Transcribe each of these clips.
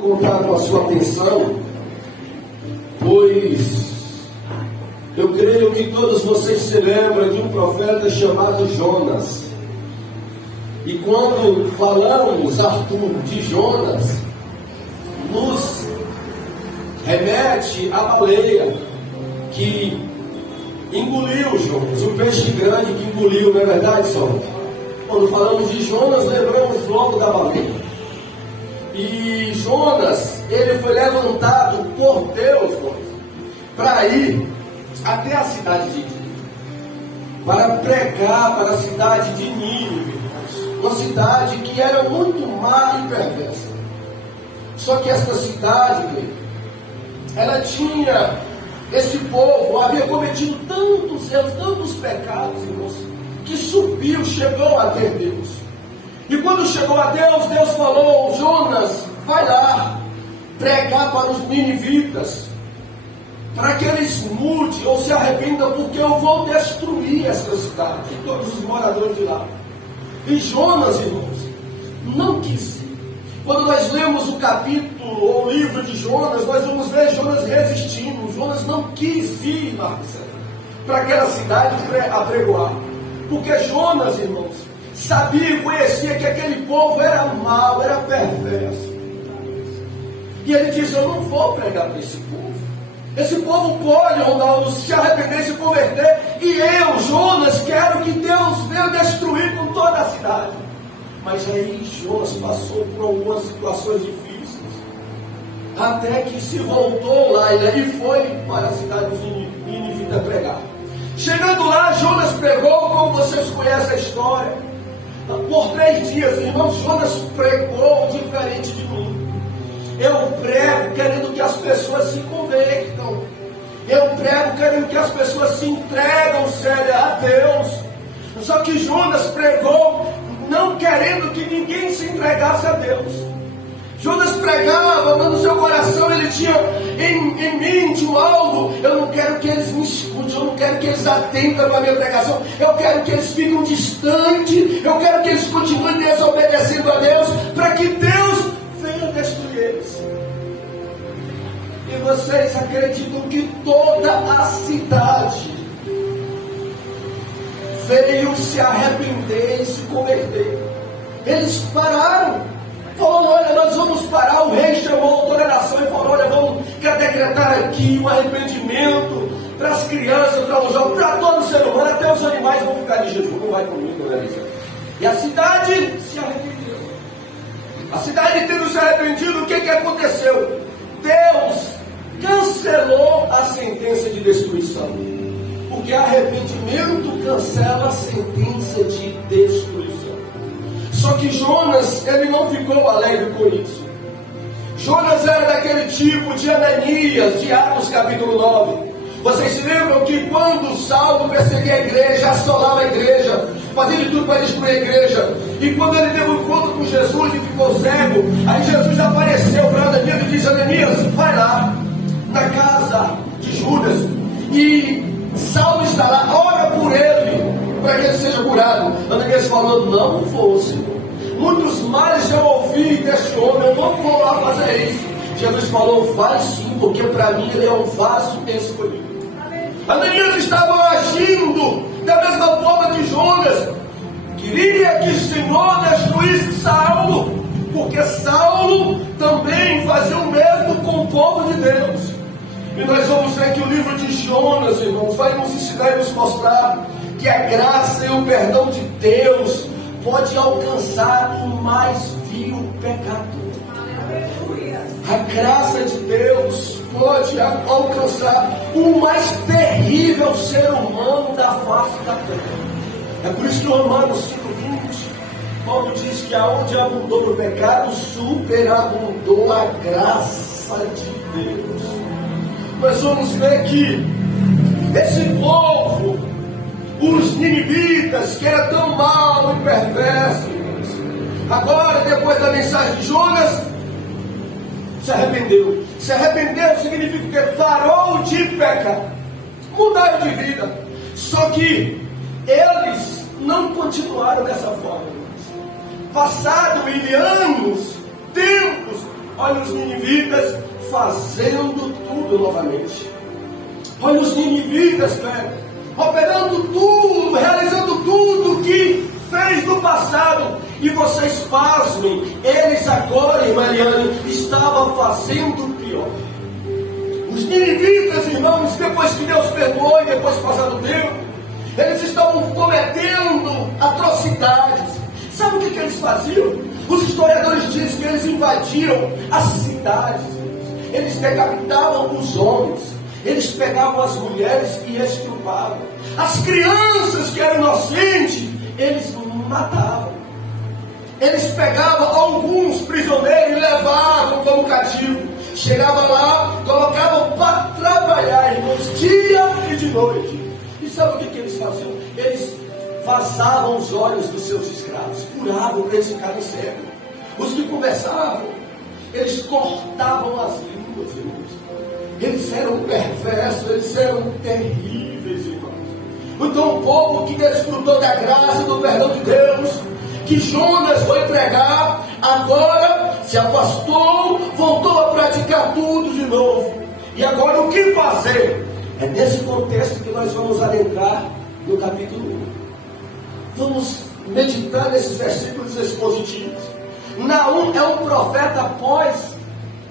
Contar com a sua atenção, pois eu creio que todos vocês se lembram de um profeta chamado Jonas. E quando falamos, Arthur, de Jonas, nos remete à baleia que engoliu Jonas, o peixe grande que engoliu, não é verdade, Sônia? Quando falamos de Jonas, lembramos logo da baleia. E Jonas, ele foi levantado por Deus para ir até a cidade de Nínive, para pregar para a cidade de Nínive, uma cidade que era muito má e perversa. Só que esta cidade, ela tinha, esse povo havia cometido tantos erros, tantos pecados, irmãos, que subiu, chegou a ter Deus. E quando chegou a Deus, Deus falou: Jonas, vai lá pregar para os ninivitas, para que eles mudem ou se arrependam, porque eu vou destruir essa cidade e todos os moradores de lá. E Jonas, irmãos, não quis ir. Quando nós lemos o capítulo ou o livro de Jonas, nós vamos ver Jonas resistindo. Jonas não quis ir, para aquela cidade apregoar, porque Jonas, irmãos, sabia e conhecia que aquele povo era mau, era perverso. E ele disse: eu não vou pregar para esse povo. Esse povo pode, Ronaldo, se arrepender e se converter. E eu, Jonas, quero que Deus venha destruir com toda a cidade. Mas aí Jonas passou por algumas situações difíceis, até que se voltou lá e foi para a cidade de Nínive pregar. Chegando lá, Jonas pregou, como vocês conhecem a história. Por 3 dias, irmãos, Jonas pregou diferente de mim. Eu prego querendo que as pessoas se convertam. Eu prego querendo que as pessoas se entregam sério a Deus. Só que Jonas pregou não querendo que ninguém se entregasse a Deus. Jonas pregava, mas no seu coração ele tinha em mente algo: eu não quero que eles me escutem, eu não quero que eles atentem para a minha pregação, eu quero que eles fiquem distantes, eu quero que eles continuem desobedecendo a Deus, para que Deus venha destruir eles. E vocês acreditam que toda a cidade veio se arrepender e se converter? Eles pararam. Falando: olha, nós vamos parar. O rei chamou toda a nação e falou: olha, vamos decretar aqui um arrependimento para as crianças, para os jovens, para todo ser humano, até os animais vão ficar de jejum, não vai comigo, né, Lisa? E a cidade se arrependeu. A cidade tendo se arrependido, o que aconteceu? Deus cancelou a sentença de destruição, porque arrependimento cancela a sentença de destruição. Só que Jonas, ele não ficou alegre com isso. Jonas era daquele tipo de Ananias, de Atos capítulo 9. Vocês se lembram que quando Saulo perseguia a igreja, assolava a igreja, fazia de tudo para destruir a igreja, e quando ele teve um encontro com Jesus e ficou cego, aí Jesus apareceu para Ananias e disse: Ananias, vai lá na casa de Judas, e Saulo está lá, ora por ele, para que ele seja curado. Ananias falou: não vou, Senhor. Muitos males eu ouvi deste homem, eu não vou lá fazer isso. Jesus falou: vai sim, porque para mim ele é um vaso escolhido. Ananias estava agindo da mesma forma que Jonas. Queria que o Senhor destruísse Saulo, porque Saulo também fazia o mesmo com o povo de Deus. E nós vamos ver que o livro de Jonas, irmãos, vai nos ensinar e nos mostrar que a graça e o perdão de Deus pode alcançar o mais vil pecador. A graça de Deus pode alcançar o mais terrível ser humano da face da terra. É por isso que o Romanos 5:20, Paulo diz que aonde abundou o pecado, superabundou a graça de Deus. Nós vamos ver que esse povo, os ninivitas, que era tão mau e perverso, agora, depois da mensagem de Jonas, se arrependeu. Se arrependeu significa que parou de pecar, mudaram de vida. Só que eles não continuaram dessa forma. Passado anos, tempos, Olha os ninivitas fazendo tudo novamente. Olha os ninivitas, velho, operando tudo, realizando tudo que fez no passado. E vocês pasmem, eles agora, Mariane, estavam fazendo pior. Os ninivitas, irmãos, depois que Deus perdoou e depois passado o tempo, eles estavam cometendo atrocidades. Sabe o que eles faziam? Os historiadores dizem que eles invadiam as cidades. Eles decapitavam os homens. Eles pegavam as mulheres e estrupavam. As crianças que eram inocentes, eles matavam. Eles pegavam alguns prisioneiros e levavam como cativo. Chegavam lá, colocavam para trabalhar, irmãos, dia e de noite. E sabe o que eles faziam? Eles vazavam os olhos dos seus escravos, furavam para eles ficarem cegos. Os que conversavam, eles cortavam as línguas, irmãos. Eles eram perversos, eles eram terríveis, irmãos. Então o povo que desfrutou da graça e do perdão de Deus, que Jonas foi pregar, agora se afastou, voltou a praticar tudo de novo. E agora o que fazer? É nesse contexto que nós vamos adentrar no capítulo 1. Vamos meditar nesses versículos expositivos. Naum é um profeta após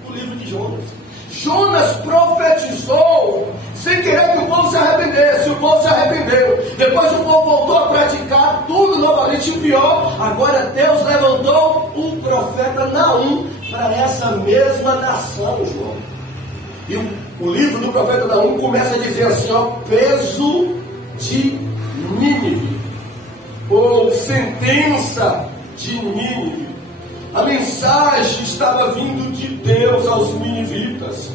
o livro de Jonas. Jonas profetizou sem querer que o povo se arrependesse. O povo se arrependeu. Depois o povo voltou a praticar tudo novamente. E pior, agora Deus levantou o profeta Naum para essa mesma nação, João. E o livro do profeta Naum começa a dizer assim, ó, peso de Nínive, ou sentença de Nínive. A mensagem estava vindo de Deus aos ninivitas.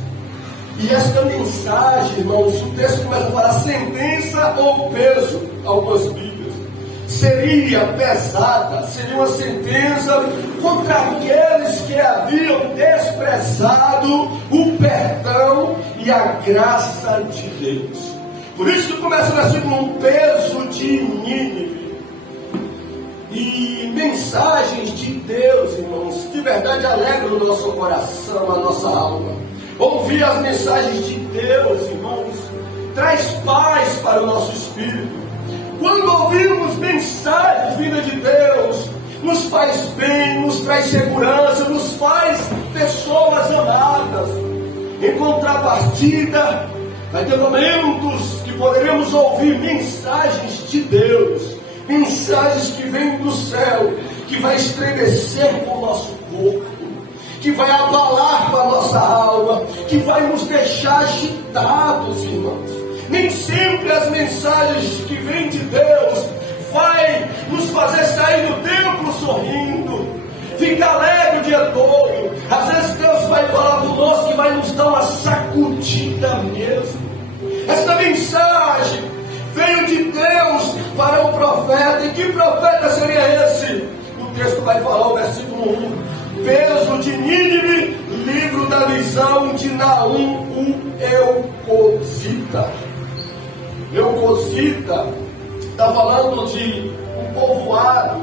E esta mensagem, irmãos, o texto começa a falar sentença ou peso, algumas Bíblias. Seria pesada, seria uma sentença contra aqueles que haviam desprezado o perdão e a graça de Deus. Por isso que começa o versículo um peso de Nínive. E mensagens de Deus, irmãos, de verdade alegram o nosso coração, a nossa alma. Ouvir as mensagens de Deus, irmãos, traz paz para o nosso espírito. Quando ouvimos mensagens vindas de Deus, nos faz bem, nos traz segurança, nos faz pessoas amadas. Em contrapartida, vai ter momentos que poderemos ouvir mensagens de Deus, mensagens que vêm do céu, que vai estremecer com o nosso corpo, que vai abalar com a nossa alma, que vai nos deixar agitados, irmãos. Nem sempre as mensagens que vêm de Deus vai nos fazer sair do templo sorrindo, ficar alegre o dia todo. Às vezes Deus vai falar conosco que vai nos dar uma sacudida mesmo. Esta mensagem veio de Deus para o profeta. E que profeta seria esse? O texto vai falar, o versículo 1. Peso de Nínive, livro da visão de Naum, o Eucosita. Eucosita está falando de um povoado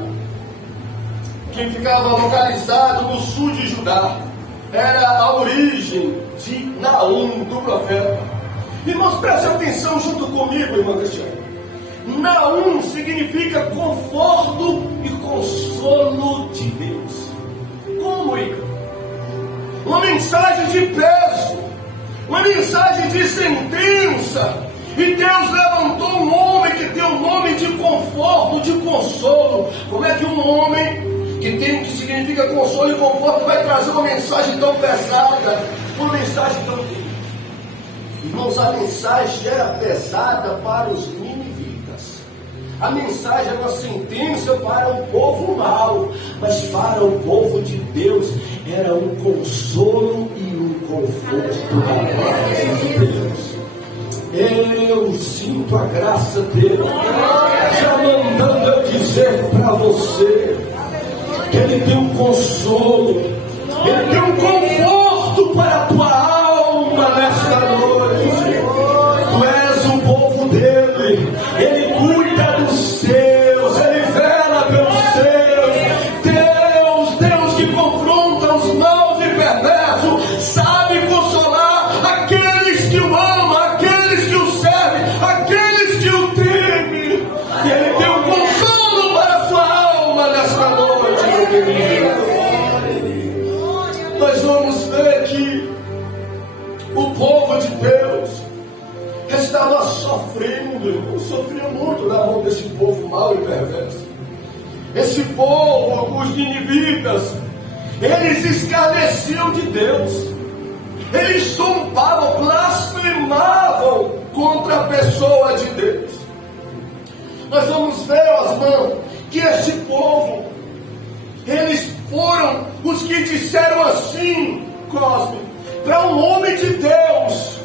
que ficava localizado no sul de Judá. Era a origem de Naum, do profeta. Irmãos, preste atenção junto comigo, irmão Cristiano. Naum significa conforto e consolo de Deus. Como, Igor? Uma mensagem de peso, uma mensagem de sentença. E Deus levantou um homem que tem um nome de conforto, de consolo. Como é que um homem que significa consolo e conforto vai trazer uma mensagem tão pesada, uma mensagem tão terrível? Irmãos, a mensagem era pesada para os ninivitas. A mensagem era uma sentença para o povo mau, mas para o povo de Deus era um consolo e um conforto da parte de Deus. Eu sinto a graça dele, já mandando eu dizer para você que ele tem um consolo, ele tem um conforto para a tua alma nesta noite. Tu és o povo dele, ele cuida dos seus, ele vela pelos seus. Deus que confronta os maus e perversos. vamos ver que o povo de Deus estava sofrendo, sofria muito na mão desse povo mau e perverso. Esse povo, os ninivitas, eles escarneciam de Deus, eles zombavam, blasfemavam contra a pessoa de Deus. Nós vamos ver, Osman, que este povo, eles foram os que disseram assim, Cosme, para um homem de Deus,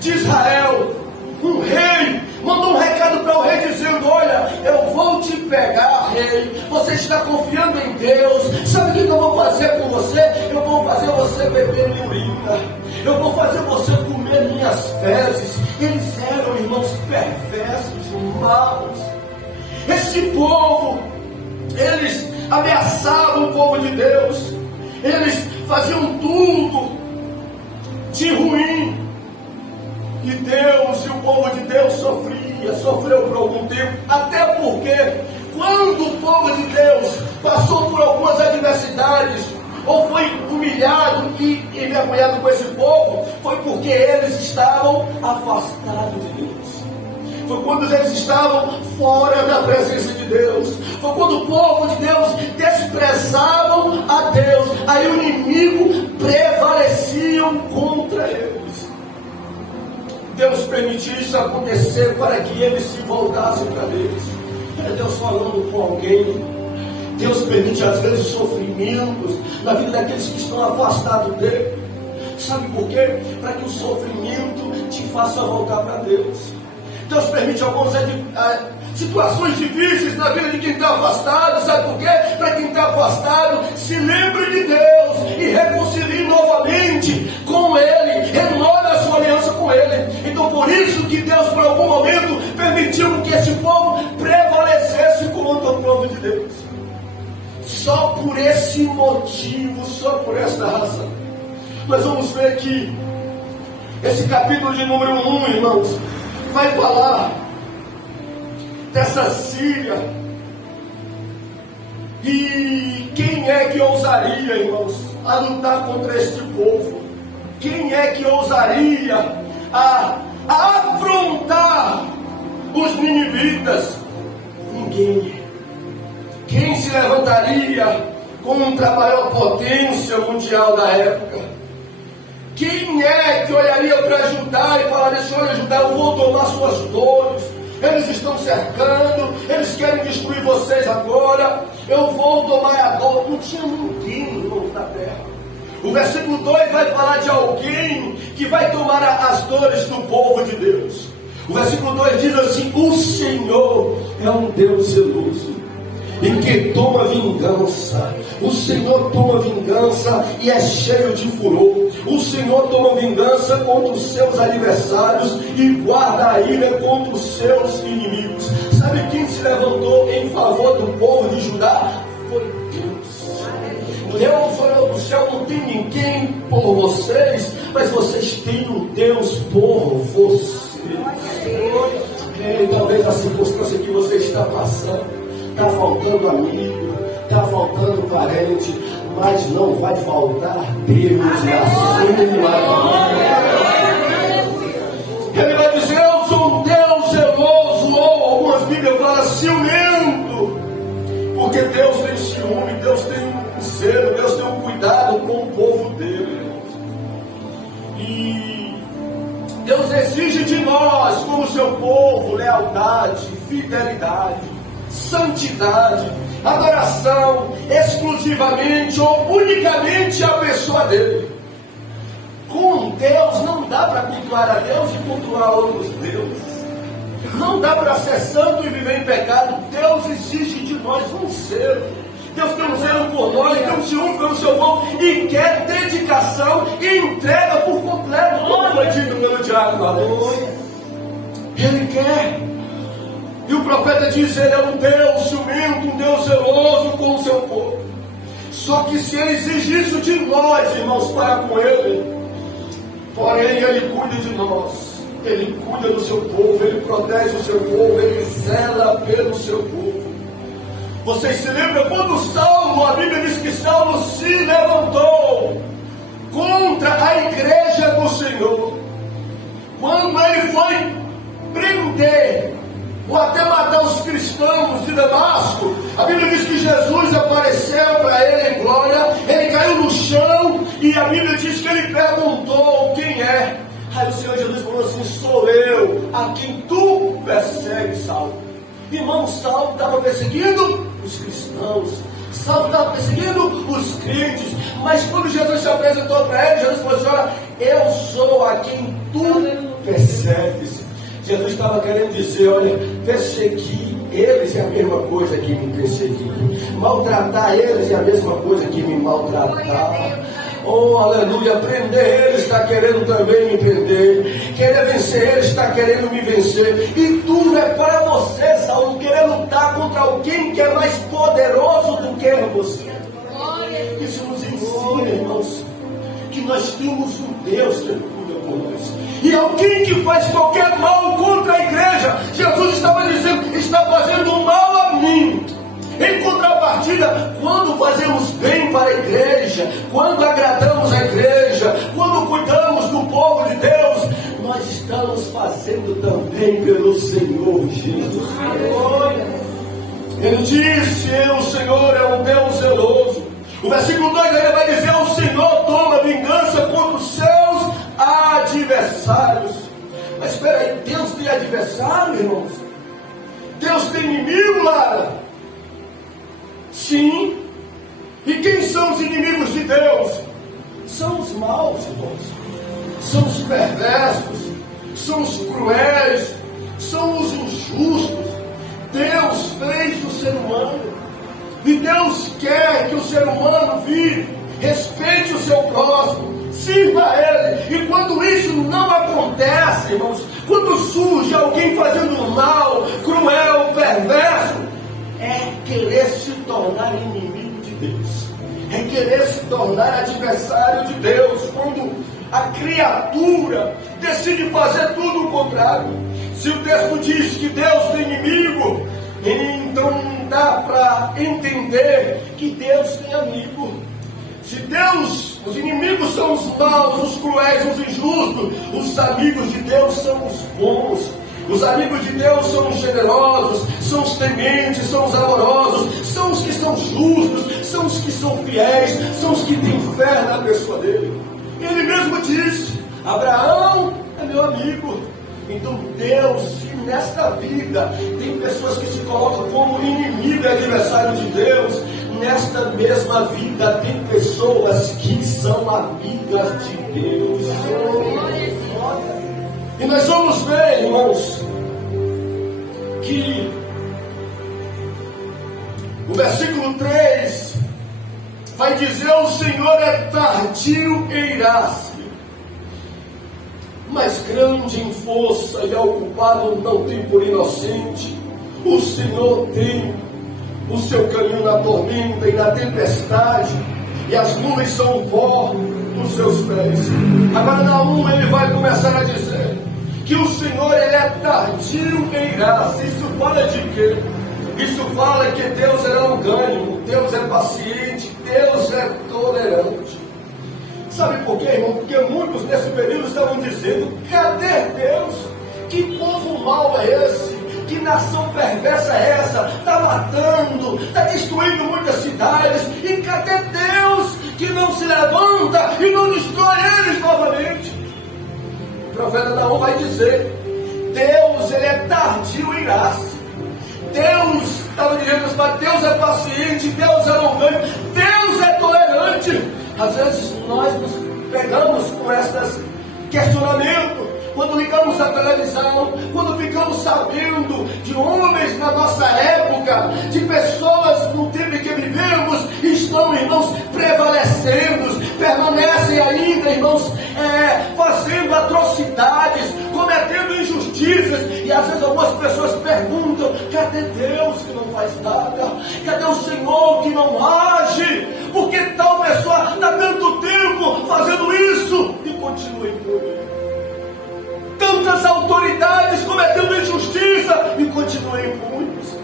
de Israel, um rei, mandou um recado para o rei dizendo: olha, eu vou te pegar, rei, você está confiando em Deus, sabe o que eu vou fazer com você? Eu vou fazer você beber minha urina, eu vou fazer você comer minhas fezes. Eles eram irmãos perversos, maus. Esse povo, eles ameaçavam o povo de Deus, eles faziam tudo de ruim, e Deus e o povo de Deus sofreu por algum tempo, até porque quando o povo de Deus passou por algumas adversidades, ou foi humilhado e envergonhado com esse povo, foi porque eles estavam afastados de Deus. Foi quando eles estavam fora da presença de Deus. Foi quando o povo de Deus desprezavam a Deus. Aí o inimigo prevaleceu contra eles. Deus permitiu isso acontecer para que eles se voltassem para Deus. Era Deus falando com alguém. Deus permite às vezes sofrimentos na vida daqueles que estão afastados dele. Sabe por quê? Para que o sofrimento te faça voltar para Deus. Deus permite algumas situações difíceis na vida de quem está afastado. Sabe por quê? Para quem está afastado, se lembre de Deus e reconcilie novamente com Ele, renove a sua aliança com Ele. Então por isso que Deus por algum momento permitiu que esse povo prevalecesse contra o povo de Deus. Só por esse motivo, só por esta razão. Nós vamos ver que esse capítulo de número 1, irmãos, vai falar dessa Síria. E quem é que ousaria, irmãos, a lutar contra este povo? Quem é que ousaria a afrontar os ninivitas? Ninguém. Quem se levantaria contra a maior potência mundial da época? Quem é que olharia para Judá e falaria: Senhor, Judá, eu vou tomar suas dores, eles estão cercando, eles querem destruir vocês agora, eu vou tomar a dor. Não tinha ninguém, irmãos, na terra. O versículo 2 vai falar de alguém que vai tomar as dores do povo de Deus. O versículo 2 diz assim: o Senhor é um Deus zeloso e que toma vingança. O Senhor toma vingança e é cheio de furor. O Senhor toma vingança contra os seus adversários e guarda a ira contra os seus inimigos. Sabe quem se levantou em favor do povo de Judá? Foi Deus. Deus olhou do céu: não tem ninguém por vocês, mas vocês têm um Deus por vocês. Talvez a circunstância que você está passando, está faltando amigo, está faltando parente, mas não vai faltar Deus na sua vida. Ele vai dizer: eu sou um Deus zeloso, ou algumas Bíblias falam ciumento, porque Deus tem ciúme, Deus tem um zelo, Deus tem um cuidado com o povo dele. E Deus exige de nós, como seu povo, lealdade, fidelidade, santidade, adoração exclusivamente ou unicamente à pessoa dele. Com Deus não dá para cultuar a Deus e cultuar outros deuses. Não dá para ser santo e viver em pecado. Deus exige de nós um zelo. Deus tem um zelo por nós, tem um ciúme pelo seu povo e quer dedicação e entrega por completo, como foi dito pelo Tiago. Ele quer. E o profeta diz: ele é um Deus ciumento, um Deus zeloso com o seu povo. Só que se ele exige isso de nós, irmãos, para com ele, porém ele cuida de nós, ele cuida do seu povo, ele protege o seu povo, ele zela pelo seu povo. Vocês se lembram quando Saulo, a Bíblia diz que Saulo se levantou contra a igreja do Senhor. Quando ele foi prender ou até matar os cristãos de Damasco, a Bíblia diz que Jesus apareceu para ele em glória, ele caiu no chão e a Bíblia diz que ele perguntou quem é. Aí o Senhor Jesus falou assim: sou eu, a quem tu persegues, Saulo. Irmão, Saulo estava perseguindo os cristãos, Saulo estava perseguindo os crentes, mas quando Jesus se apresentou para ele, Jesus falou assim: olha, eu sou a quem tu persegues. Jesus estava querendo dizer: olha, perseguir eles é a mesma coisa que me perseguir, maltratar eles é a mesma coisa que me maltratar. Oh, aleluia, prender ele está querendo também me prender, querer vencer ele está querendo me vencer, e tudo é para você, Saulo, querer lutar contra alguém que é mais poderoso do que você. Isso nos ensina, irmãos, que nós temos um Deus que cuida por nós, e alguém que faz qualquer mal contra a igreja, Jesus estava dizendo, está fazendo mal a mim. Em contrapartida, quando fazemos bem para a igreja, quando agradamos a igreja, quando cuidamos do povo de Deus, nós estamos fazendo também pelo Senhor Jesus. Ele disse: o Senhor é um Deus zeloso. O versículo 2 ele vai dizer: o Senhor toma vingança contra os seus adversários. Mas espera aí, Deus tem adversário, irmãos? Deus tem inimigo, Lara? Sim. E quem são os inimigos de Deus? São os maus, irmãos. São os perversos, são os cruéis, são os injustos. Deus fez o ser humano, e Deus quer que o ser humano vive, respeite o seu próximo, sirva a Ele. E quando isso não acontece, irmãos, quando surge alguém fazendo mal, cruel, perverso, é querer se tornar inimigo de Deus, é querer se tornar adversário de Deus. Quando a criatura decide fazer tudo o contrário. Se o texto diz que Deus tem inimigo, então dá para entender que Deus tem amigo. Se Deus, os inimigos são os maus, os cruéis, os injustos, os amigos de Deus são os bons. Os amigos de Deus são os generosos, são os tementes, são os amorosos, são os que são justos, são os que são fiéis, são os que têm fé na pessoa dele. Ele mesmo disse: Abraão é meu amigo. Então Deus, se nesta vida tem pessoas que se colocam como inimigo e adversário de Deus, nesta mesma vida tem pessoas que são amigas de Deus. E nós vamos ver, irmãos, que o versículo 3 vai dizer: o Senhor é tardio em irar-se, mas grande em força, e ao culpado não tem por inocente. O Senhor tem o seu caminho na tormenta e na tempestade, e as nuvens são o pó dos seus pés. Agora na 1 ele vai começar a dizer que o Senhor ele é tardio em irar-se. Isso fala de quê? Isso fala que Deus é longânimo, Deus é paciente, Deus é tolerante. Sabe por quê, irmão? Porque muitos nesse período estavam dizendo: cadê Deus? Que povo mau é esse? Que nação perversa é essa? Está matando, está destruindo muitas cidades. E cadê Deus que não se levanta e não destrói eles novamente? O profeta Naum vai dizer: Deus ele é tardio em irar-se. Deus estava dizendo para Deus é paciente, Deus é longânimo, Deus é tolerante. Às vezes nós nos pegamos com esses questionamentos quando ligamos a televisão, quando ficamos sabendo de homens na nossa época, de pessoas no tempo em que vivemos, estão, irmãos, prevalecendo, permanecem ainda, irmãos, fazendo atrocidades, cometendo injustiças, e às vezes algumas pessoas perguntam: cadê Deus que não faz nada? Cadê o Senhor que não age? Por que tal pessoa está tanto tempo fazendo isso e continua impune? Tantas autoridades cometendo injustiça e continuam impunes.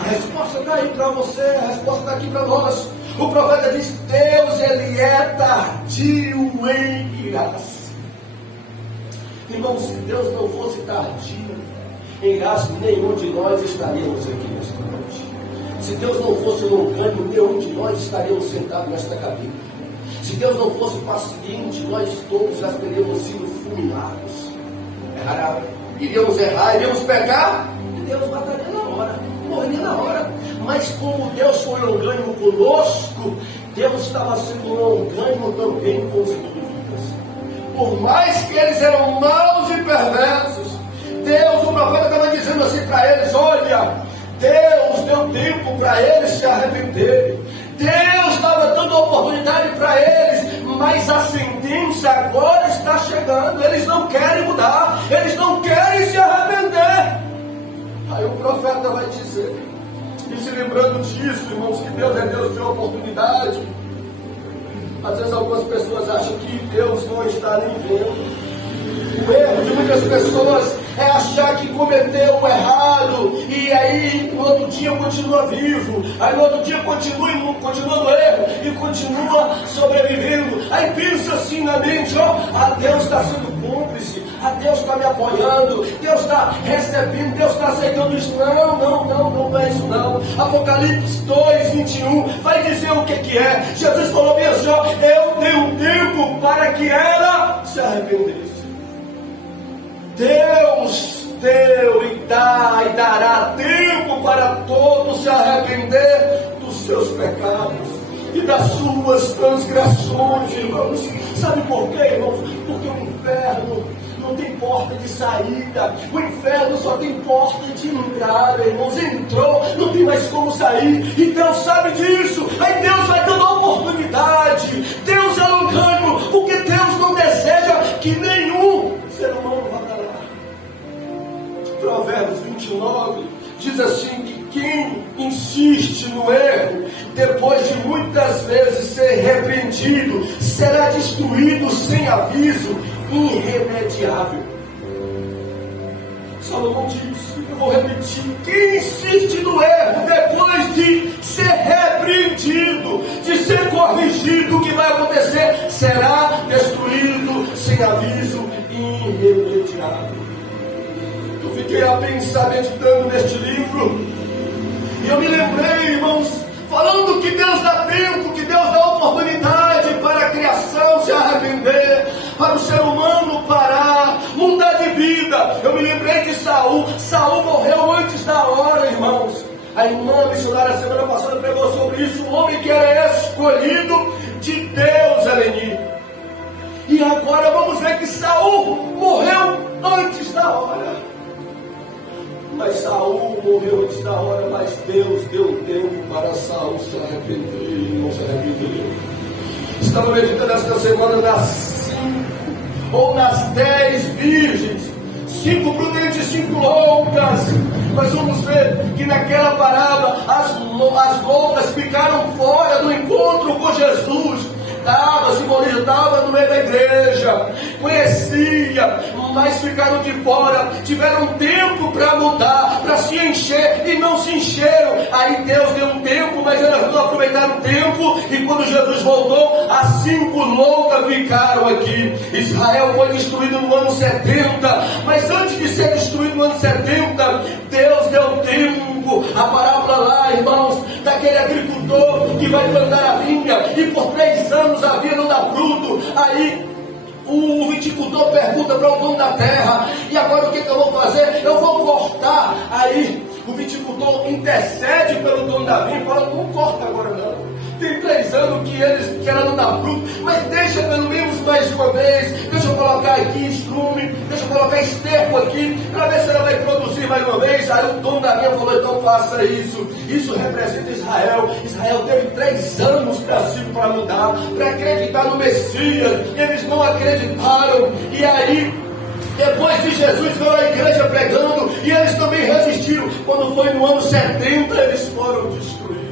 A resposta está aí para você, a resposta está aqui para nós. O profeta diz: Deus, ele é tardio em irar-se. Irmãos, se Deus não fosse tardio em irar-se, nenhum de nós estaríamos aqui nesta noite. Se Deus não fosse longânimo, nenhum de nós estaríamos sentados nesta cadeira. Se Deus não fosse paciente, nós todos já teríamos sido fulminados. Iríamos errar, iríamos pecar, e Deus mataria na hora, morreria na hora. Mas como Deus foi longânimo conosco, Deus estava sendo longânimo também com os inimigos. Por mais que eles eram maus e perversos, Deus, o profeta estava dizendo assim para eles: olha, Deus deu tempo para eles se arrependerem. Deus estava dando oportunidade para eles, mas a sentença agora está chegando. Eles não querem mudar, eles não querem se arrepender. Aí o profeta vai dizer, e se lembrando disso, irmãos, que Deus é Deus de oportunidade. Às vezes algumas pessoas acham que Deus não está nem vendo. O erro de muitas pessoas é achar que cometeu o errado e aí no outro dia continua vivo, aí no outro dia continua no erro e continua sobrevivendo. Aí pensa assim na mente: ó, a Deus está sendo cúmplice, a Deus está me apoiando, Deus está recebendo, Deus está aceitando isso. Não é isso não. Apocalipse 2:21 vai dizer o que é. Jesus falou bem assim: ó, eu dei um tempo para que ela se arrependesse. Deus deu e dá e dará tempo para todos se arrepender dos seus pecados e das suas transgressões, irmãos. Sabe por quê, irmãos? Porque o inferno não tem porta de saída, o inferno só tem porta de entrada, irmãos. Entrou, não tem mais como sair, e Deus sabe disso. Aí Deus vai dando oportunidade. Deus é longânimo, porque Deus não deseja que nenhum ser humano vá para lá. Provérbios 29 diz assim: que quem insiste no erro, depois de muitas vezes ser repreendido, será destruído sem aviso, irremediável. Salomão diz, eu vou repetir: quem insiste no erro, depois de ser repreendido, de ser corrigido, o que vai acontecer? Será destruído sem aviso, irremediável. Eu fiquei a pensar, meditando neste livro, e eu me lembrei, irmãos, falando que Deus dá tempo, que Deus dá oportunidade para a criação se arrepender, para o ser humano parar, mudar de vida. Eu me lembrei de Saul. Saul morreu antes da hora, irmãos. A irmã missionária semana passada pregou sobre isso. Um homem que era escolhido de Deus, Eleni. E agora vamos ver que Saul morreu antes da hora. Mas Saul morreu antes da hora, mas Deus deu tempo para Saul se arrepender e não se arrependeu. Estava meditando esta semana nas 5 ou nas 10 virgens, 5 prudentes e 5 loucas. Mas vamos ver que naquela parábola as loucas ficaram fora do encontro com Jesus. Estava no meio da igreja, conhecia, mas ficaram de fora, tiveram tempo para mudar, para se encher e não se encheram. Aí Deus deu um tempo, mas elas não aproveitaram o tempo, e quando Jesus voltou, as 5 loucas ficaram aqui. Israel foi destruído no ano 70, mas antes de ser destruído no ano 70, Deus deu tempo. A parábola lá, irmãos, daquele agricultor que vai plantar a vinha e por 3 anos a vinha não dá fruto. Aí o viticultor pergunta para o dono da terra: e agora o que eu vou fazer? Eu vou cortar. Aí o viticultor intercede pelo dono da vinha e fala: não corta agora não. Tem 3 anos que ela não dá fruto, mas deixa pelo menos mais uma vez. Deixa eu colocar aqui estrume, deixa eu colocar esterco aqui, para ver se ela vai produzir mais uma vez. Aí o dono da vinha falou: então faça isso. Isso representa Israel. Israel teve 3 anos para mudar, para acreditar no Messias. Eles não acreditaram. E aí, depois de Jesus, veio a igreja pregando, e eles também resistiram. Quando foi no ano 70, eles foram destruídos.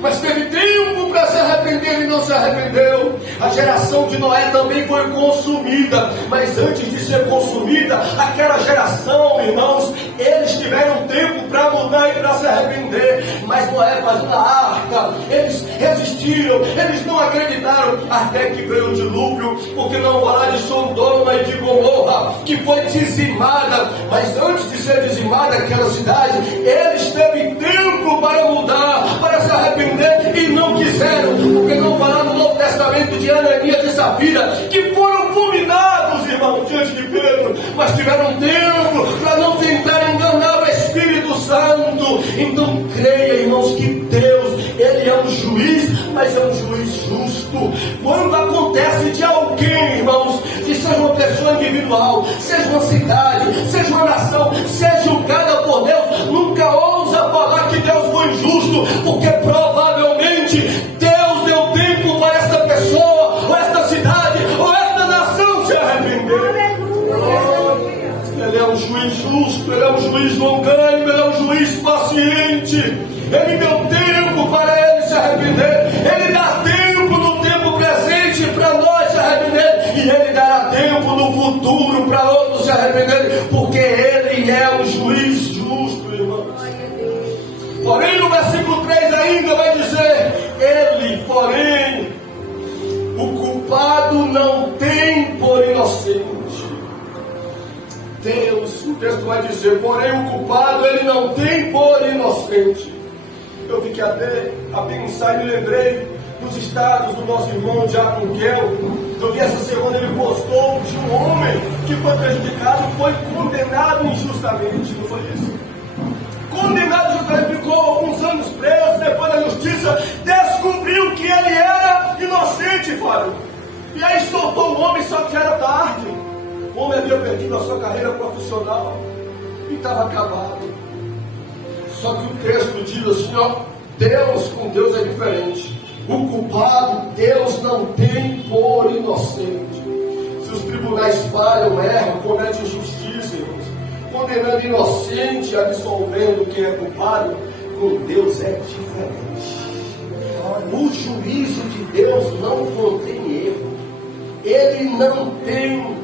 mas teve tempo para se arrepender e não se arrependeu. A geração de Noé também foi consumida, mas antes de ser consumida, aquela geração, irmãos, eles tiveram tempo para mudar e para se arrepender. Mas Noé fazendo a arca, eles resistiram, eles não acreditaram, até que veio o dilúvio. Porque não falar de Sodoma e de Gomorra, que foi dizimada, mas antes de ser dizimada aquela cidade, eles teve tempo para mudar, para se arrepender, e não quiseram. Porque não falar no Novo Testamento de Ananias e Safira, que foram fulminados, irmãos, diante de Pedro, mas tiveram tempo para não tentar enganar o Espírito Santo. Então creia, irmãos, que Deus, Ele é um juiz, mas é um juiz justo. Quando acontece de alguém, irmãos, que seja uma pessoa individual, seja uma cidade, seja uma nação, seja julgada por Deus, nunca ousa falar que Deus foi injusto, porque provavelmente Deus deu tempo para esta pessoa, ou esta cidade, ou esta nação se arrepender. Ele é um juiz justo, Ele é um juiz longânimo, Ele é um juiz paciente. Ele deu tempo para ele se arrepender. Ele dá tempo no tempo presente para nós se arrepender, e Ele dará tempo no futuro para outros se arrependerem, porque Ele é um juiz justo, irmãos. Porém, no versículo 3 ainda vai dizer: Ele, porém, o culpado não tem por inocente. Deus, o texto vai dizer, porém o culpado ele não tem por inocente. Eu fiquei a pensar e me lembrei dos estados do nosso irmão Diácono Guel. Eu vi essa semana, ele postou de um homem que foi prejudicado, foi condenado injustamente, não foi isso? Condenado injustamente, ficou alguns anos preso, depois da justiça descobriu que ele era inocente, Fábio. E aí soltou o homem, só que era tarde. O homem havia perdido a sua carreira profissional e estava acabado. Só que o texto diz assim, ó, Deus com Deus é diferente. O culpado, Deus não tem por inocente. Se os tribunais falham, erram, cometem injustiça, irmãos, condenando inocente, absolvendo quem é culpado, com Deus é diferente. O juízo de Deus não contém erro. Ele não tem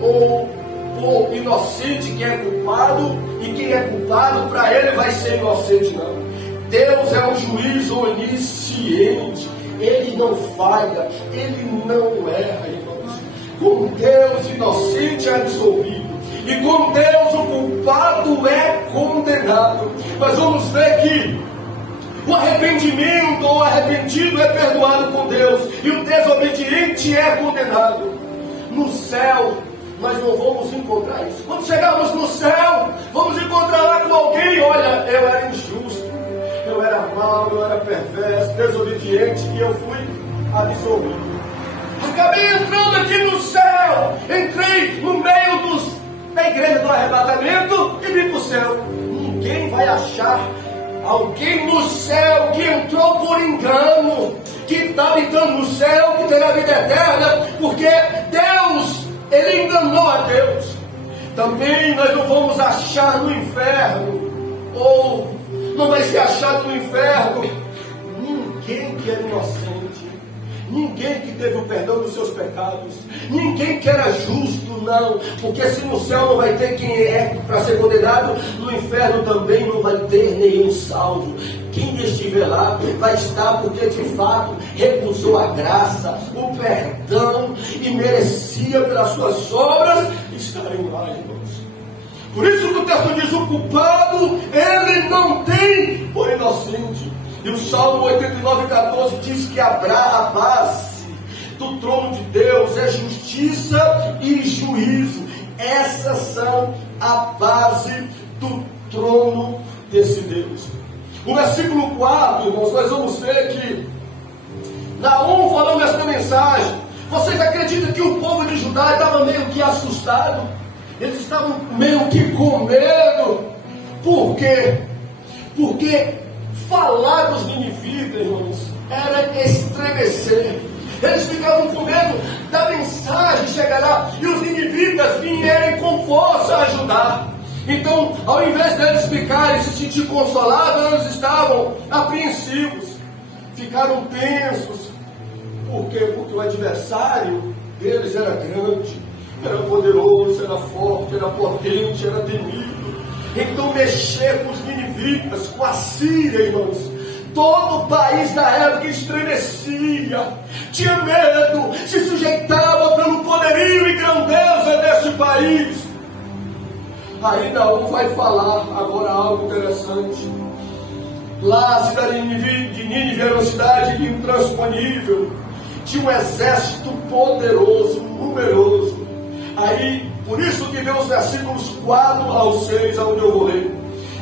o inocente que é culpado, e quem é culpado para ele vai ser inocente, não. Deus é um juiz onisciente, Ele não falha, Ele não erra, irmãos. Com Deus inocente é absolvido, e com Deus o culpado é condenado. Nós vamos ver que o arrependimento ou arrependido é perdoado por Deus, e o desobediente é condenado. No céu nós não vamos encontrar isso. Quando chegarmos no céu, vamos encontrar lá com alguém: olha, eu era injusto, eu era mau, eu era perverso, desobediente, e eu fui absolvido. Acabei entrando aqui no céu, entrei no meio da igreja do arrebatamento e vim para o céu. Ninguém vai achar alguém no céu que entrou por engano, que está entrando no céu, que terá vida eterna, porque Deus, Ele enganou a Deus. Também nós não vamos achar no inferno, ou não vai ser achado no inferno, ninguém que era inocente, ninguém que teve o perdão dos seus pecados, ninguém que era justo, não. Porque se no céu não vai ter quem é para ser condenado, no inferno também não vai ter nenhum salvo. Quem estiver lá vai estar porque de fato recusou a graça, o perdão, e merecia pelas suas obras estarem lá, irmãos. Por isso que o texto diz: o culpado ele não tem por inocente. E o Salmo 89:14 diz que a base do trono de Deus é justiça e juízo. Essas são a base do trono desse Deus. No versículo 4, irmãos, nós vamos ver que Naum falando essa mensagem. Vocês acreditam que o povo de Judá estava meio que assustado? Eles estavam meio que com medo. Por quê? Porque falar dos ninivitas, irmãos, era estremecer. Eles ficavam com medo da mensagem chegar lá e os ninivitas vierem com força ajudar. Então, ao invés deles ficarem se sentir consolados, eles estavam apreensivos. ficaram tensos. Por quê? Porque o adversário deles era grande, era poderoso, era forte, era potente, era temido. Então mexer com os ninivitas, com a Síria, irmãos, todo o país da época estremecia, tinha medo, se sujeitava pelo poderio e grandeza deste país. Aí Naum vai falar agora algo interessante. Lá a cidade de Nínive era uma cidade intransponível, tinha um exército poderoso, numeroso. Aí, por isso que vem os versículos 4 ao 6, aonde eu vou ler.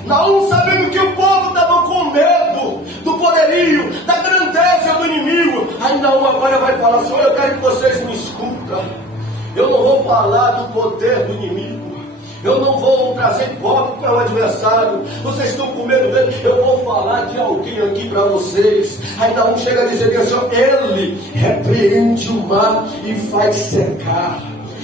Naum, sabendo que o povo estava com medo do poderio, da grandeza do inimigo. Aí Naum agora vai falar: Senhor, eu quero que vocês me escutem. Eu não vou falar do poder do inimigo. Eu não vou trazer hipócrita para o adversário. Vocês estão com medo dele. Eu vou falar de alguém aqui para vocês. Aí Naum chega a dizer assim: ele repreende o mar e faz secar,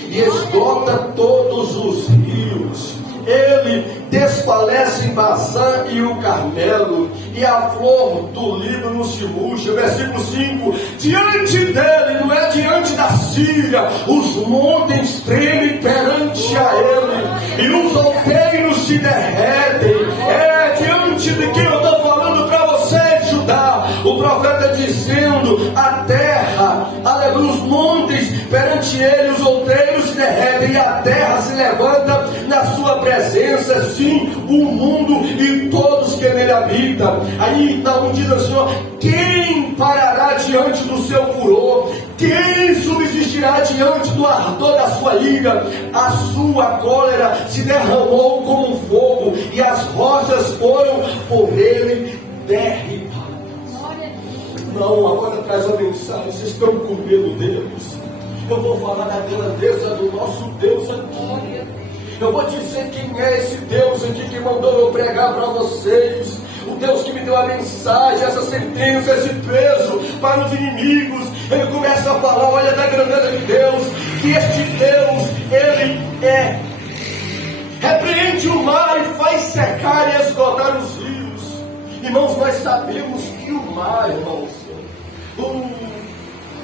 e esgota todos os rios. Ele desfalece Bazã e o Carmelo, e a flor do Líbano se murcha. Versículo 5: diante dele, não é diante da Síria, os montes tremem perante a ele, e os outeiros se derretem. É diante de quem eu estou falando para vocês, Judá. O profeta dizendo: a terra, aleluia, os montes perante ele, os outeiros se derretem, e a terra se levanta na sua presença, sim, o mundo e todos que nele habitam. Aí Naum diz assim: ó, quem parará diante do seu furor? Quem subsistirá diante do ardor da sua ira? A sua cólera se derramou como fogo, e as rochas foram por ele derribadas. Não, agora traz a mensagem. Vocês estão com medo deles? Eu vou falar da grandeza do nosso Deus aqui. Eu vou dizer quem é esse Deus aqui que mandou eu pregar para vocês. O Deus que me deu a mensagem, essa sentença, esse peso para os inimigos. Ele começa a falar: olha da grandeza de Deus, que este Deus, ele repreende o mar e faz secar e esgotar os rios. Irmãos, nós sabemos que o mar, irmãos,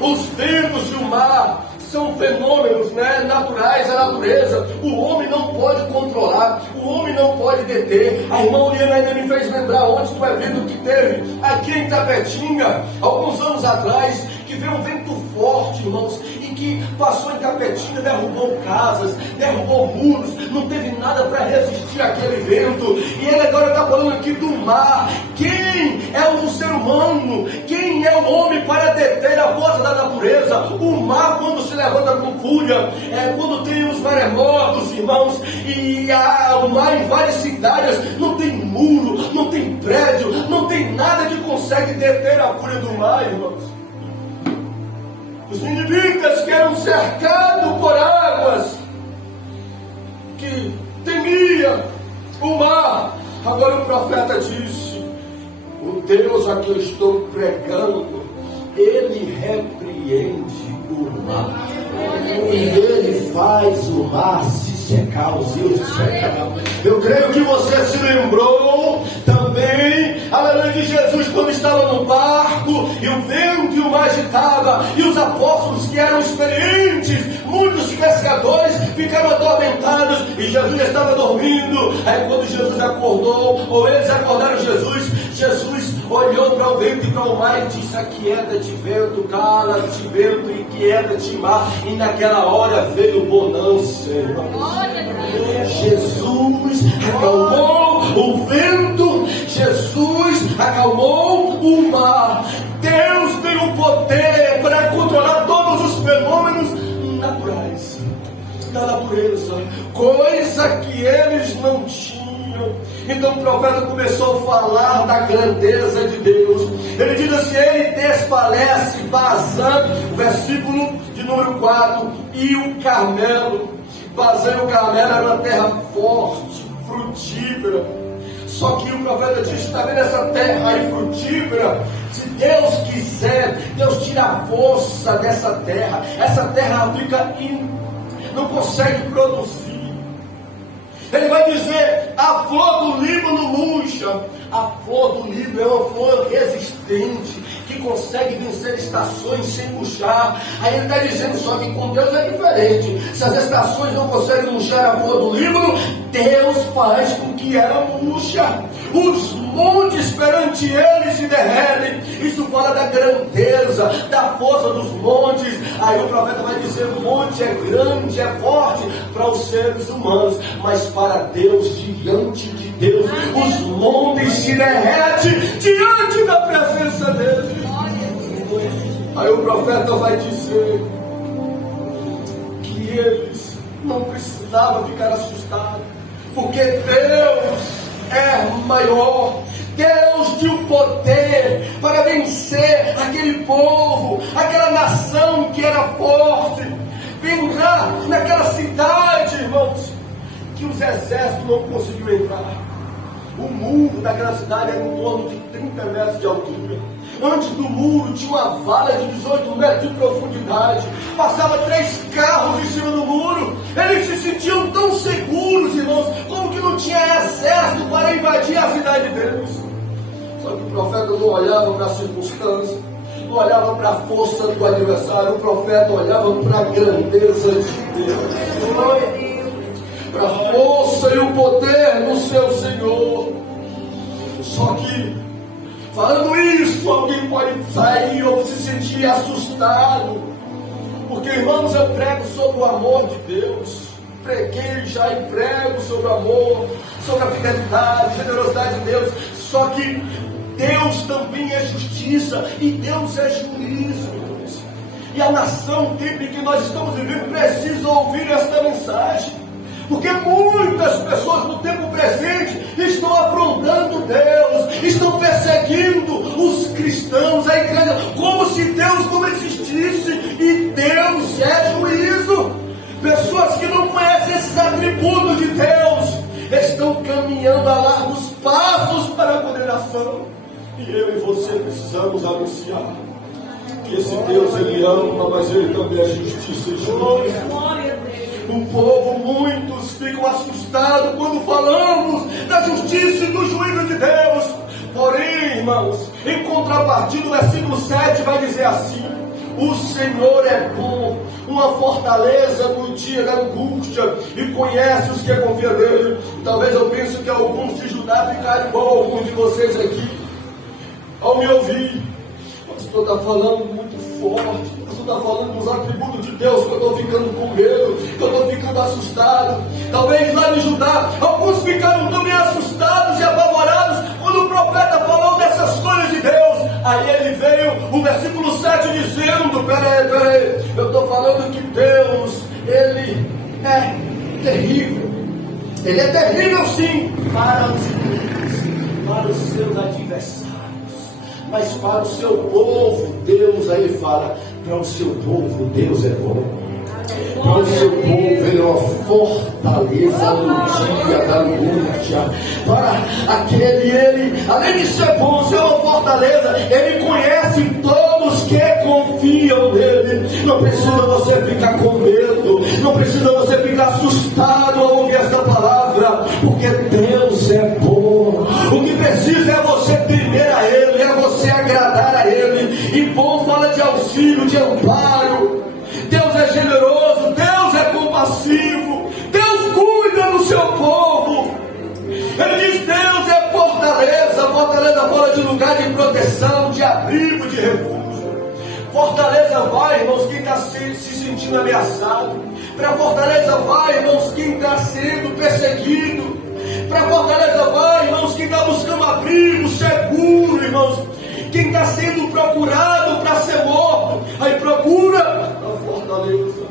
os ventos e o mar são fenômenos, né, naturais, a natureza. O homem não pode controlar, o homem não pode deter. A irmã Liana ainda me fez lembrar ontem do evento que teve aqui em Tapetinga, alguns anos atrás, que veio um vento forte, irmãos, e que passou em Tapetinga, derrubou casas, derrubou muros, não teve nada para resistir àquele vento. E ele agora está falando aqui do mar. Quem é o ser humano? Quem é o homem para deter a força da natureza? O mar, quando se levanta com fúria, quando tem os maremotos, irmãos, e o mar invade cidades, não tem muro, não tem prédio, não tem nada que consegue deter a fúria do mar, irmãos. Os ninivitas que eram cercados por águas, que temia o mar. Agora o profeta disse: o Deus a que eu estou pregando, ele repreende o mar, e ele faz o mar se secar, os rios se secar. Eu creio que você se lembrou também, aleluia, de Jesus quando estava no barco, e o vento e o mar agitava, e os apóstolos que eram experientes, muitos pescadores, ficaram atormentados, e Jesus estava dormindo. Aí quando Jesus acordou, ou eles acordaram Jesus olhou para o vento e para o mar e disse: aquieta-te vento, cala-te vento, e quieta-te mar. E naquela hora veio bonança. Jesus acalmou o vento, Jesus acalmou o mar. Deus tem o poder para controlar todos os fenômenos naturais da natureza, coisa que eles não tinham. Então o profeta começou a falar da grandeza de Deus. Ele diz assim: ele desfalece Bazã, versículo de número 4, e o Carmelo. Bazã e o Carmelo era uma terra forte, frutífera. Só que o profeta diz: está vendo essa terra aí frutífera? Se Deus quiser, Deus tira a força dessa terra. Essa terra fica não consegue produzir. Ele vai dizer: a flor do Líbano murcha, A flor do lírio é uma flor resistente, que consegue vencer estações sem murchar. Aí ele está dizendo só que com Deus é diferente. Se as estações não conseguem murchar a flor do lírio, Deus faz com que ela murcha. Os montes perante ele se derretem. Isso fala da grandeza, da força dos montes. Aí o profeta vai dizer: o monte é grande, é forte para os seres humanos, mas para Deus, diante de Deus, os montes se derretem diante da presença dele. Aí o profeta vai dizer que eles não precisavam ficar assustados, porque Deus é maior. Deus tinha o poder para vencer aquele povo, aquela nação que era forte. Entrar naquela cidade, irmãos, que os exércitos não conseguiam entrar. O muro daquela cidade era em torno de 30 metros de altura. Antes do muro tinha uma vala de 18 metros de profundidade. Passava 3 carros em cima do muro. Eles se sentiam tão seguros, irmãos, como que não tinha exército para invadir a cidade deles. Só que o profeta não olhava para a circunstância, não olhava para a força do adversário. O profeta olhava para a grandeza de Deus, para a força e o poder do seu Senhor. Só que, falando isso, alguém pode sair ou se sentir assustado, porque, irmãos, eu prego sobre o amor de Deus. Preguei já e prego sobre o amor, sobre a fidelidade, a generosidade de Deus. Só que Deus também é justiça e Deus é juízo. E a nação que nós estamos vivendo precisa ouvir esta mensagem, porque muitas pessoas no tempo presente estão afrontando Deus, estão perseguindo os cristãos, a igreja, como se Deus não existisse, e Deus é juízo. Pessoas que não conhecem esses atributos de Deus estão caminhando a largos passos para a condenação. E eu e você precisamos anunciar que esse Deus, Ele ama, mas Ele também é justiça e juízo. O povo, muitos ficam assustados quando falamos da justiça e do juízo de Deus. Porém, irmãos, em contrapartida, o versículo 7 vai dizer assim: o Senhor é bom, uma fortaleza no dia da angústia, e conhece os que confiam nele. Talvez eu pense que alguns de Judá ficaram igual a alguns de vocês aqui, ao me ouvir. O pastor está falando muito forte, o pastor está falando dos atributos de Deus, que eu estou ficando com medo, que eu estou ficando assustado. Talvez lá de Judá, alguns ficaram também assustados e apavorados quando o profeta falou dessas coisas de Deus. Aí ele veio, o versículo 7 dizendo: peraí, eu estou falando que Deus, Ele é terrível. Ele é terrível sim para os inimigos, para os seus adversários. Mas para o seu povo, Deus, aí fala, para o seu povo, Deus é bom. Para o seu povo, Ele é uma fortaleza no dia da angústia. Para aquele, Ele, além de ser bom, ser uma fortaleza, Ele conhece todos que confiam nele. Não precisa você ficar com medo, não precisa você ficar assustado ao ouvir esta palavra, porque Deus é bom. O que precisa é você temer a Ele, é você agradar a Ele. E bom fala de auxílio, de amparo. Deus é generoso, Deus é compassivo, Deus cuida do seu povo. Ele diz: Deus é fortaleza. Fortaleza fala de lugar de proteção, de abrigo, de refúgio. Fortaleza vai, irmãos, quem está se sentindo ameaçado. Para Fortaleza vai, irmãos, quem está sendo perseguido. Para Fortaleza vai, irmãos, quem está buscando abrigo, seguro, irmãos. Quem está sendo procurado para ser morto, aí procura a fortaleza.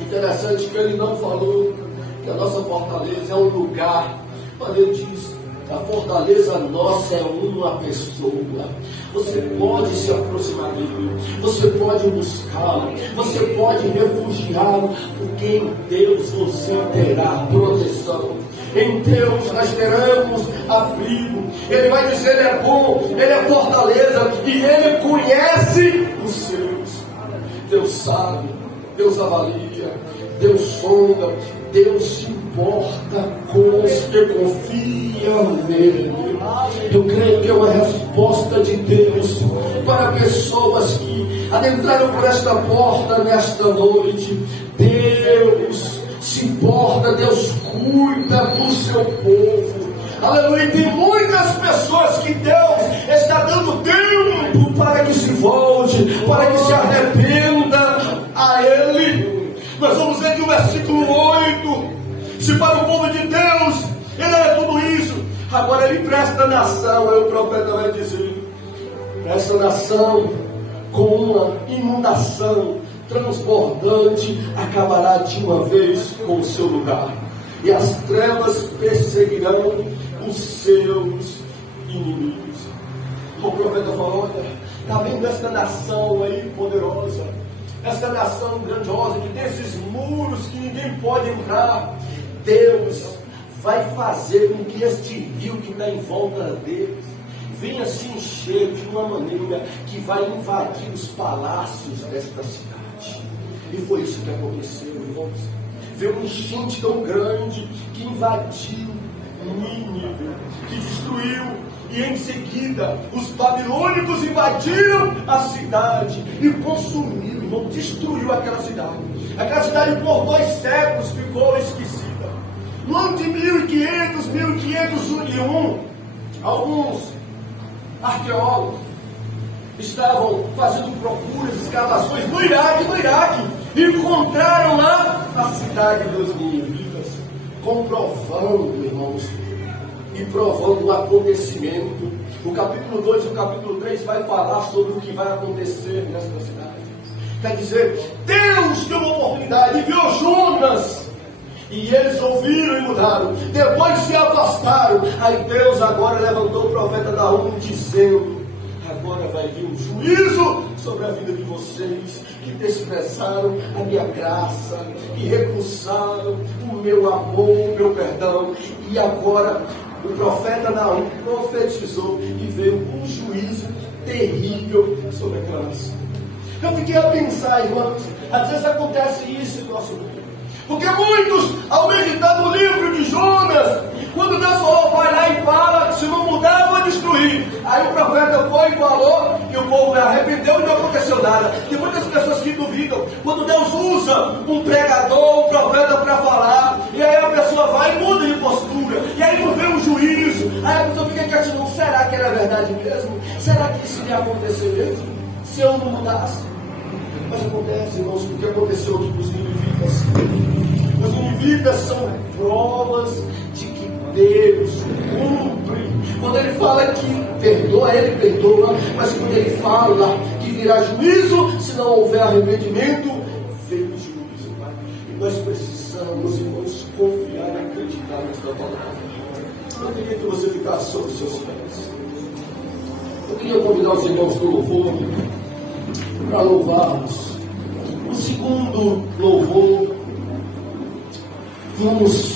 Interessante que ele não falou que a nossa fortaleza é um lugar. Quando ele diz: a fortaleza nossa é uma pessoa. Você pode se aproximar dele, você pode buscá-lo, você pode refugiá-lo, porque em Deus você terá proteção. Em Deus nós teremos abrigo. Ele vai dizer: Ele é bom, Ele é fortaleza, e Ele conhece os seus. Deus sabe, Deus avalia, Deus sonda, Deus se importa com os que confiam nele. Eu creio que é uma resposta de Deus para pessoas que adentraram por esta porta nesta noite. Deus se importa, Deus cuida do seu povo. Aleluia. E tem muitas pessoas que Deus está dando tempo para que se volte, para que se arrependa a Ele. Nós vamos ver que o versículo 8, se para o povo de Deus Ele é tudo isso, agora Ele presta a nação. Aí o profeta vai dizer: essa nação, com uma inundação transbordante, acabará de uma vez com o seu lugar, e as trevas perseguirão os seus inimigos. O profeta falou: olha, está vendo essa nação aí poderosa, essa nação grandiosa, que tem esses muros que ninguém pode entrar. Deus vai fazer com que este rio que está em volta deles venha se encher de uma maneira que vai invadir os palácios desta cidade. E foi isso que aconteceu, irmãos. Veio um enchente tão grande que invadiu Nínive, que destruiu, e em seguida os babilônicos invadiram a cidade e consumiram, irmão, destruiu aquela cidade. Aquela cidade por 2 séculos ficou esquecida. No ano de 1501, alguns arqueólogos estavam fazendo procuras, escavações no Iraque, e encontraram lá a cidade dos ninivitas, comprovando, irmãos, e provando o acontecimento. O capítulo 2 e o capítulo 3 vai falar sobre o que vai acontecer nesta cidade. Quer dizer, Deus deu uma oportunidade, enviou Jonas, e eles ouviram e mudaram, depois se afastaram. Aí Deus agora levantou o profeta Naum dizendo: agora vai vir um juízo sobre a vida de vocês, que desprezaram a minha graça, que recusaram o meu amor, o meu perdão. E agora o profeta Naum profetizou e veio um juízo terrível sobre aquela nação. Eu fiquei a pensar, irmãos, às vezes acontece isso em nosso mundo. Porque muitos, ao meditar no livro de Jonas, quando Deus falou, vai lá e fala, se não mudar eu vou destruir. Aí o profeta foi e falou, e o povo arrependeu e não aconteceu nada. Tem muitas pessoas que duvidam, quando Deus usa um pregador, um profeta para falar, e aí a pessoa vai e muda de postura, e aí não vê um juízo. Aí a pessoa fica questionando, será que era verdade mesmo? Será que isso ia acontecer mesmo? Se eu não mudasse? Mas acontece, irmãos, o que aconteceu aqui com os ninivitas. Os ninivitas são provas de que Deus cumpre. Quando Ele fala que perdoa, Ele perdoa. Mas quando Ele fala que virá juízo, se não houver arrependimento, vem o juízo. E nós precisamos, irmãos, confiar e acreditar nesta palavra. Eu queria que você ficasse sobre os seus pés. Eu queria convidar os irmãos do louvor para louvarmos. O segundo louvor, vamos